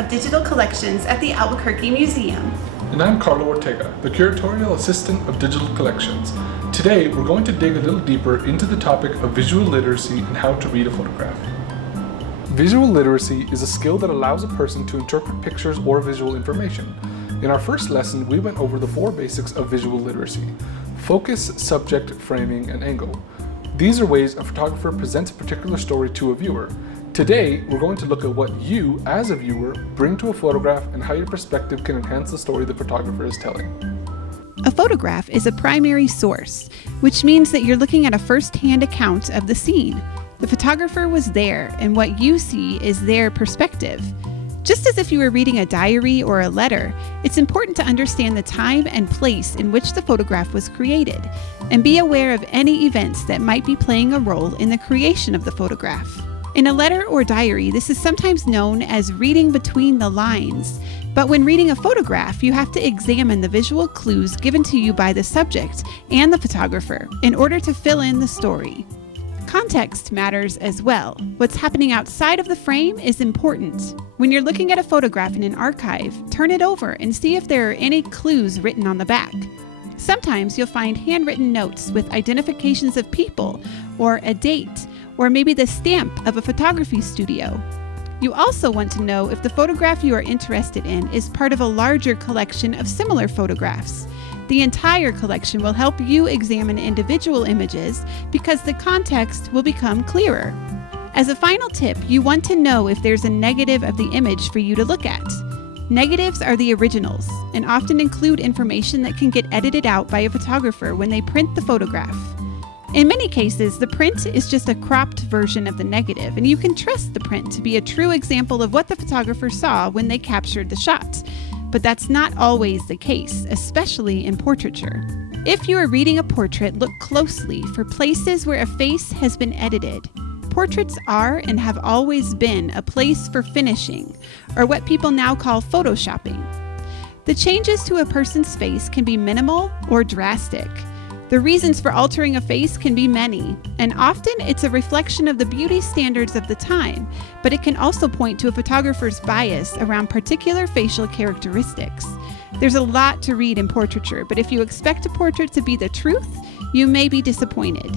of Digital Collections at the Albuquerque Museum. And I'm Carlo Ortega, the curatorial assistant of Digital Collections. Today, we're going to dig a little deeper into the topic of visual literacy and how to read a photograph. Visual literacy is a skill that allows a person to interpret pictures or visual information. In our first lesson, we went over the 4 basics of visual literacy: focus, subject, framing, and angle. These are ways a photographer presents a particular story to a viewer. Today, we're going to look at what you, as a viewer, bring to a photograph and how your perspective can enhance the story the photographer is telling. A photograph is a primary source, which means that you're looking at a first-hand account of the scene. The photographer was there, and what you see is their perspective. Just as if you were reading a diary or a letter, it's important to understand the time and place in which the photograph was created, and be aware of any events that might be playing a role in the creation of the photograph. In a letter or diary, this is sometimes known as reading between the lines. But when reading a photograph, you have to examine the visual clues given to you by the subject and the photographer in order to fill in the story. Context matters as well. What's happening outside of the frame is important. When you're looking at a photograph in an archive, turn it over and see if there are any clues written on the back. Sometimes you'll find handwritten notes with identifications of people, or a date, or maybe the stamp of a photography studio. You also want to know if the photograph you are interested in is part of a larger collection of similar photographs. The entire collection will help you examine individual images because the context will become clearer. As a final tip, you want to know if there's a negative of the image for you to look at. Negatives are the originals and often include information that can get edited out by a photographer when they print the photograph. In many cases, the print is just a cropped version of the negative, and you can trust the print to be a true example of what the photographer saw when they captured the shot. But that's not always the case, especially in portraiture. If you are reading a portrait, look closely for places where a face has been edited. Portraits are and have always been a place for finishing, or what people now call photoshopping. The changes to a person's face can be minimal or drastic. The reasons for altering a face can be many, and often it's a reflection of the beauty standards of the time, but it can also point to a photographer's bias around particular facial characteristics. There's a lot to read in portraiture, but if you expect a portrait to be the truth, you may be disappointed.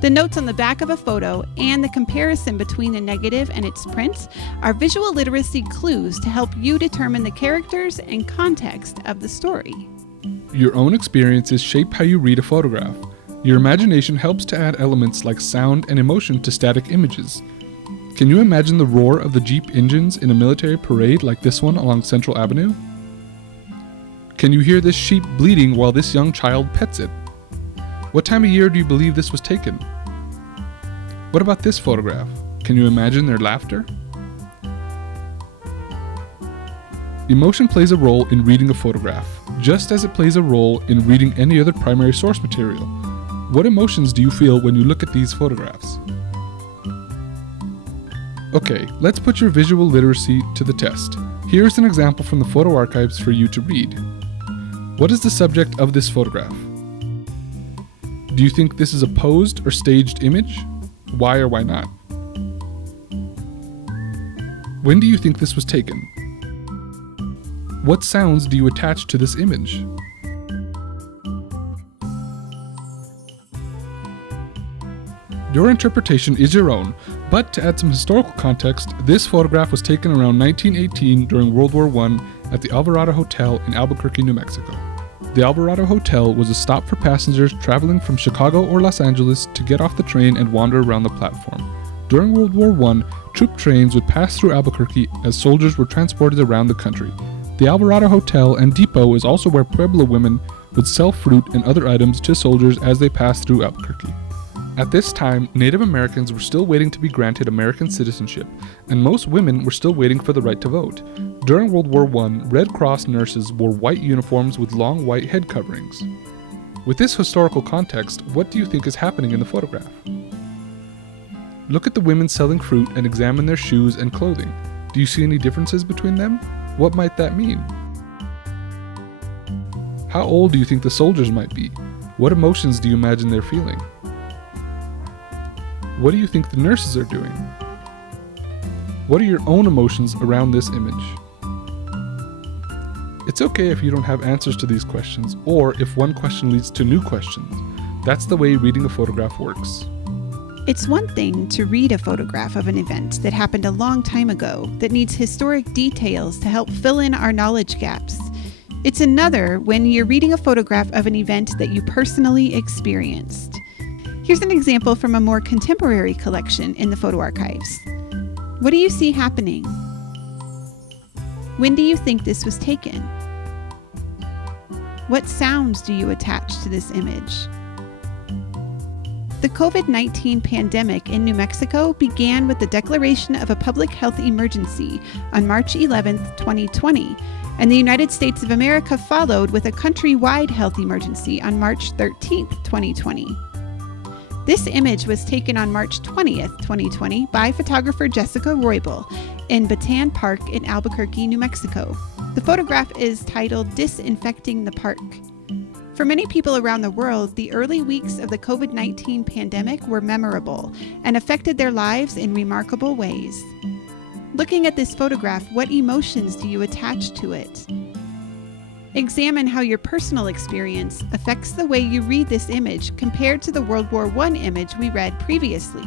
The notes on the back of a photo and the comparison between the negative and its print are visual literacy clues to help you determine the characters and context of the story. Your own experiences shape how you read a photograph. Your imagination helps to add elements like sound and emotion to static images. Can you imagine the roar of the Jeep engines in a military parade like this one along Central Avenue? Can you hear this sheep bleating while this young child pets it? What time of year do you believe this was taken? What about this photograph? Can you imagine their laughter? Emotion plays a role in reading a photograph, just as it plays a role in reading any other primary source material. What emotions do you feel when you look at these photographs? Okay, let's put your visual literacy to the test. Here's an example from the photo archives for you to read. What is the subject of this photograph? Do you think this is a posed or staged image? Why or why not? When do you think this was taken? What sounds do you attach to this image? Your interpretation is your own, but to add some historical context, this photograph was taken around 1918 during World War I at the Alvarado Hotel in Albuquerque, New Mexico. The Alvarado Hotel was a stop for passengers traveling from Chicago or Los Angeles to get off the train and wander around the platform. During World War I, troop trains would pass through Albuquerque as soldiers were transported around the country. The Alvarado Hotel and Depot is also where Pueblo women would sell fruit and other items to soldiers as they passed through Albuquerque. At this time, Native Americans were still waiting to be granted American citizenship, and most women were still waiting for the right to vote. During World War I, Red Cross nurses wore white uniforms with long white head coverings. With this historical context, what do you think is happening in the photograph? Look at the women selling fruit and examine their shoes and clothing. Do you see any differences between them? What might that mean? How old do you think the soldiers might be? What emotions do you imagine they're feeling? What do you think the nurses are doing? What are your own emotions around this image? It's okay if you don't have answers to these questions, or if one question leads to new questions. That's the way reading a photograph works. It's one thing to read a photograph of an event that happened a long time ago that needs historic details to help fill in our knowledge gaps. It's another when you're reading a photograph of an event that you personally experienced. Here's an example from a more contemporary collection in the photo archives. What do you see happening? When do you think this was taken? What sounds do you attach to this image? The COVID-19 pandemic in New Mexico began with the declaration of a public health emergency on March 11, 2020, and the United States of America followed with a countrywide health emergency on March 13, 2020. This image was taken on March 20th, 2020 by photographer Jessica Roybal in Bataan Park in Albuquerque, New Mexico. The photograph is titled "Disinfecting the Park." For many people around the world, the early weeks of the COVID-19 pandemic were memorable and affected their lives in remarkable ways. Looking at this photograph, what emotions do you attach to it? Examine how your personal experience affects the way you read this image compared to the World War I image we read previously.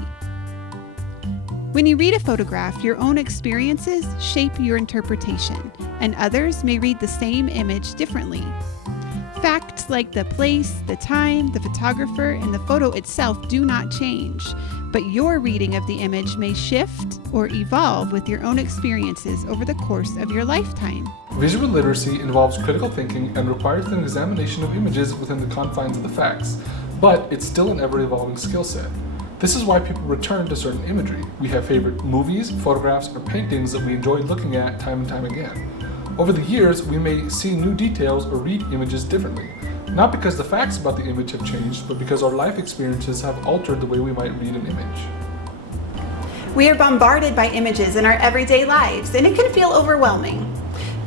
When you read a photograph, your own experiences shape your interpretation, and others may read the same image differently. Facts like the place, the time, the photographer, and the photo itself do not change, but your reading of the image may shift or evolve with your own experiences over the course of your lifetime. Visual literacy involves critical thinking and requires an examination of images within the confines of the facts, but it's still an ever-evolving skill set. This is why people return to certain imagery. We have favorite movies, photographs, or paintings that we enjoy looking at time and time again. Over the years, we may see new details or read images differently, not because the facts about the image have changed, but because our life experiences have altered the way we might read an image. We are bombarded by images in our everyday lives, and it can feel overwhelming.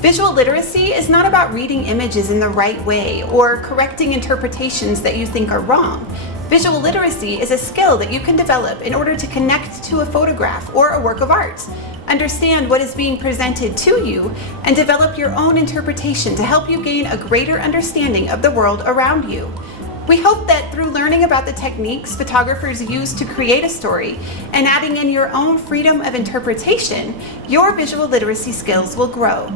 Visual literacy is not about reading images in the right way or correcting interpretations that you think are wrong. Visual literacy is a skill that you can develop in order to connect to a photograph or a work of art, understand what is being presented to you, and develop your own interpretation to help you gain a greater understanding of the world around you. We hope that through learning about the techniques photographers use to create a story and adding in your own freedom of interpretation, your visual literacy skills will grow.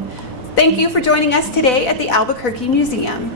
Thank you for joining us today at the Albuquerque Museum.